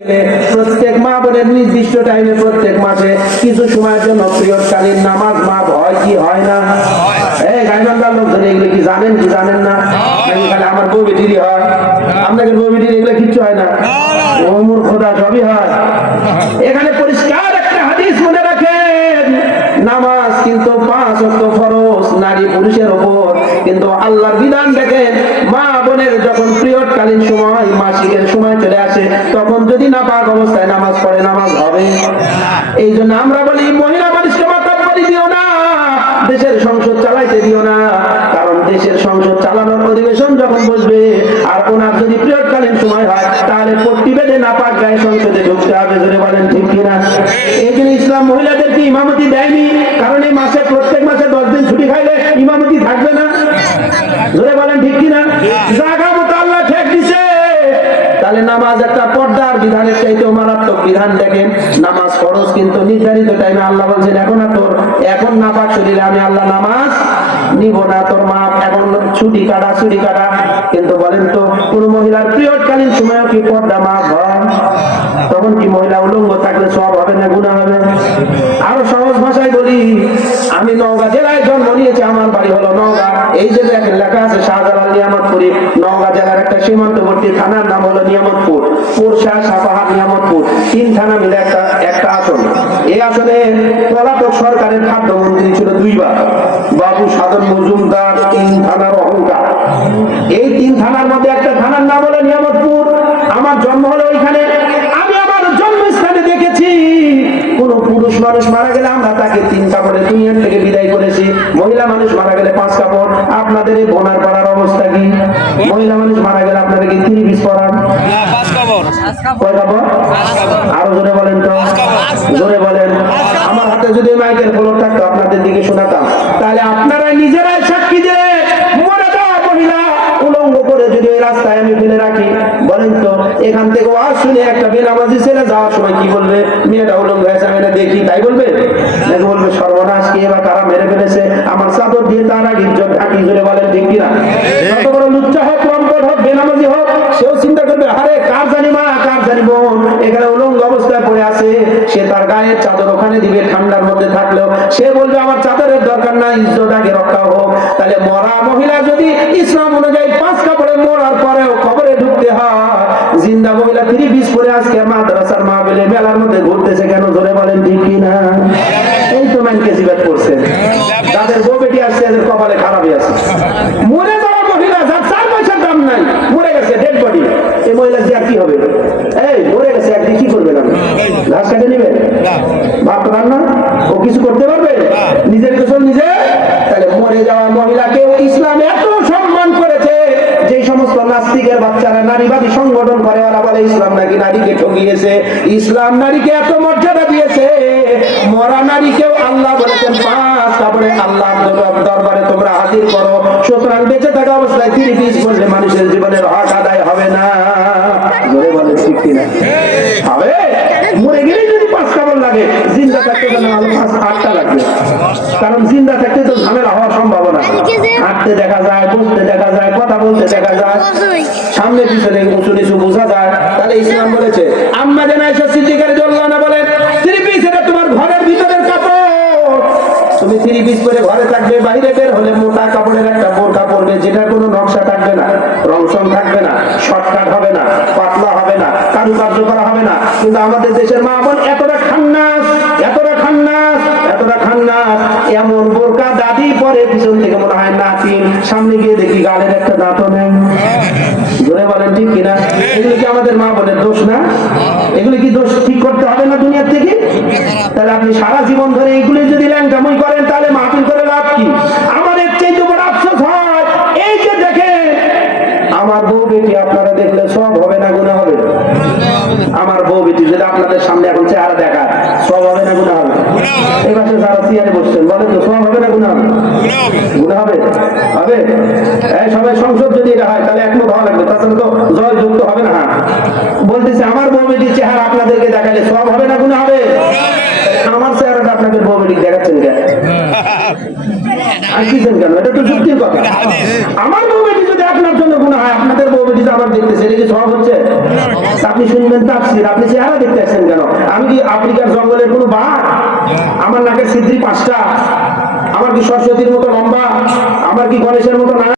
প্রত্যেক মা বোনের নির্দিষ্ট টাইমে প্রত্যেক মাসে কিছু সময়ের জন্য পিরিয়ডকালীন নামাজ মাপ হয় কি হয় না? এই গাইবান্ধার লোকজন এগুলো কি জানেন কি জানেন না? নাকি খালি আমার বউ বেটিরই হয়? আপনাদের বউ বেটির এগুলো কিচ্ছু হয় না? ও মূর্খতা সবই হয়। এখানে পরিষ্কার একটা হাদিস মনে রাখেন, নামাজ কিন্তু 5 ওয়াক্ত ফরজ নারী পুরুষের উপর, কিন্তু আল্লাহর বিধান দেখেন মা বোনের যখন পিরিয়ডকালীন সময় মাসিকের সময় চলে আসে তখন যদি নাপাক অবস্থায় নামাজ পড়ে নামাজ হবে? এই জন্য আমরা বলি মহিলা মানুষকে মাতাব্বরি দিও না, দেশের সংসদ চালাইতে দিও না, কারণ দেশের সংসদ চালানোর অধিবেশন যখন বসবে আর ওনার যদি পিরিয়ডকালীন সময় হয় তাহলে পট্টি বেঁধে নাপাক গায়ে সংসদে ঢুকতে হবে। জোরে বলেন ঠিক কিনা? এই জন্য ইসলাম মহিলাদেরকে ইমামতি দেয়নি, কারণ এই মাসে প্রত্যেক মাসে 10 দিন ছুটি খাইলে ইমামতি থাকবে না। জোরে বলেন ঠিক কিনা? জায়গা মতো আল্লাহ ঠেক দিছে। তাহলে নামাজ একটা পর্দার বিধানের চাইতেও মারাত্মক বিধান। দেখেন নামাজ ফরজ, কিন্তু নির্ধারিত টাইমে আল্লাহ বলছেন এখন নাপাক শরীরে আমি আল্লাহ নামাজ নিব না, তোর মা এখন ছুটি কাটা। কিন্তু বলেন তো কোন মহিলার পিরিয়ডকালীন সময়ও কি পর্দা মাপ হয়? তখন কি মহিলা উলঙ্গ থাকলে সব হবে না গুনাহ হবে? আরো সহজ ভাষায় বলি, আমি নওগাঁ জেলায় জন্ম নিয়েছি, আমার বাড়ি হলো নওগাঁ। এই যে দেখেন লেখা আছে শাহজালাল নিয়ামতপুরে, নওগাঁ জেলার একটা সীমান্তবর্তী থানার নাম হলো নিয়ামতপুর, পুরশা, সাপাহার, নিয়ামতপুর, 3 থানা মিলে একটা আসন। এই আসনে পলাতক সরকারের খাদ্যমন্ত্রী ছিল 2 বার, বাবু সাধন মজুমদার। 3 থানার অহংকার। এই 3 থানার মধ্যে একটা থানার নাম হলো নিয়ামতপুর। আমার জন্ম হলো ওইখানে। আমি আমার জন্মস্থানে দেখেছি কোন পুরুষ মানুষ মারা গেলে আমরা তাকে 3 কাপড়ে দুনিয়ার থেকে বিদায় করেছি, মহিলা মানুষ মারা গেলে 5 কাপড়। আপনাদের এই বোনার পাড়ার অবস্থা কি? মহিলা মানুষ মারা গেলে আপনারা কি 3 পিস পরান? 5 কাপড়। কয় কাপড়? আরো জোরে বলেন তো, জোরে বলেন। আমার হাতে যদি মাইকের ফ্লোর থাকতো আপনাদের দিকে শোনাতাম, তাহলে আপনারা নিজেরাই সাক্ষী যে মরে যাওয়া মহিলা উলঙ্গ করে যদি ওই রাস্তায় আমি ফেলে রাখি, বলেন তো এখান থেকে ওয়াজ শুনে একটা বেনামাজি ছেলে যাওয়ার সময় কি বলবে? মেয়েটা উলঙ্গ হয়েছে আমি না দেখি, তাই বলবে? নাকি বলবে সর্বনাশ, কি এবার তারা মেরে ফেলেছে, আমার চাদর দিয়ে তার আগে ইজ্জত ঢাকি? জোরে বলেন ঠিক কিনা? যত বড় লুচ্চা হোক, লম্পট হোক, বেনামাজি হোক, সেও চিন্তা করবে আরে কার জানি মা, কার জানি বোন এখানে উলঙ্গ অবস্থায় পড়ে আছে, সে তার গায়ের চাদর ওখানে দিবে ঠান্ডার মধ্যে থাকলেও, সে বলবে আমার চাদরের দরকার না, ইজ্জত আগে রক্ষা হোক। তাহলে মরা মহিলা যদি ইসলাম অনুযায়ী 5 কাপড়ে মরার পরেও কবরে ঢুকতে হয়, জিন্দা মহিলা 3 পিস পরে আজকে মাদ্রাসার মাহফিলে মেলার মধ্যে ঘুরতেছে কেন? জোরে বলেন ঠিক কিনা? এই তো ম্যানকে জিবাদ করছে, তাদের বউ বেটি আসছে, এদের কপালে খারাপই আছে। মরে যাওয়া মহিলা যার 4 পয়সার দাম নাই, মরে গেছে, ডেড বডি, এই মহিলা দিয়ে কি হবে? এই মরে গেছে, একদিন কি করবে না? ঘাস কাটে নিবে? ভাত রান্না ও কিছু করতে পারবে? নিজের গোসল নিজে? তাহলে মরে যাওয়া মহিলাকে ইসলাম এত সম্মান করেছে, যে সমস্ত নাস্তিকের বাচ্চারা নারীবাদী সংগঠন করে ওরা বলে ইসলাম নাকি নারীকে ঠকিয়েছে। ইসলাম নারীকে এত মর্যাদা দিয়েছে, মরা নারীকেও আল্লাহ বলেছেন 5 কাপড়ে আল্লাহ দরবারে তোমরা হাজির করো। সুতরাং বেঁচে থাকা অবস্থায় 3 পিস বললে মানুষের জীবনের হক আদায় হবে না। জোরে বলে ঠিক কিনা? হবে? মরে গেলে যদি 5 কাপড় লাগে, জিন্দা থাকতে গেলে 5-8টা লাগবে, কারণ জিন্দা থাকতে তো ঝামেলা হওয়ার সম্ভাবনা। হাঁটতে দেখা যায়, বসতে দেখা যায়, কথা বলতে দেখা যায়, সামনে পিছনে উঁচু নিচু বোঝা যায়। তাহলে ইসলাম বলেছে, আম্মা জান আয়েশা সিদ্দিকা রাদিয়াল্লাহু আনহা বলেন 3 পিস এটা তোমার ঘরের ভিতরের কাপড়, তুমি 3 পিস পরে ঘরে থাকবে, বাইরে বের হলে মোটা কাপড়ের একটা বোরকা পরবে, যেটা কোনো নকশা থাকবে না, রংসং থাকবে না, শর্টকাট হবে না, পাতলা হবে না, কারুকার্য করা হবে না। কিন্তু আমাদের দেশের মা বোন এতটা খান্নাস, এমন বোরকা দাদি পরে পিছন থেকে মনে হয় নাতিন, সামনে গিয়ে দেখি গালের একটা দাঁতও নেই। জোরে বলেন ঠিক কিনা? এগুলো কি আমাদের মা বোনের দোষ না? এগুলো কি দোষ ঠিক করতে হবে না দুনিয়ার থেকে? তাহলে আপনি সারা জীবন ধরে এইগুলি যদি ল্যাংটামই করেন তাহলে মাহফিল করে লাভ কি? আমাদের চেয়ে বড় আফসোস হয়, এই যে দেখে আমার বউ বেটি আপনারা দেখলে সব হবে না গুনাহ হবে? আমার বউ বেটি যদি আপনাদের সামনে এখন চেহারা দেখায়, সব হবে না গুনাহ হবে? এই পাশে যারা চেয়ারে বসছেন বলেন তো, সব হবে না গুনাহ হবে? গুনাহ হবে? হবে? এই সবাই সংসদ যদি এটা হয় তাহলে একমত হওয়া লাগবে, তাছাড়া তো জয় যুক্ত হবে না। বলতেছে আমার বউ বেটির চেহারা আপনাদেরকে দেখালে সব হবে না গুনাহ হবে? আমার চেহারাটা আপনাদের বউ বেটি দেখাচ্ছেন কেন? আসছেন কেন? এটা তো যুক্তির কথা। আমার বউ বেটি যদি আপনার জন্য গুনাহ হয়, আপনাদের বউ বেটি আবার দেখতেছে, এটা কি সব হচ্ছে? আপনি শুনবেন তাফসীর, আপনি চেহারা দেখতে আসছেন কেন? আমি কি আফ্রিকার জঙ্গলের কোনো বাঘ? আমার নাকের ছিদ্রি 5টা? আমার কি সরস্বতীর মতো লম্বা? আমার কি গণেশের মতো না?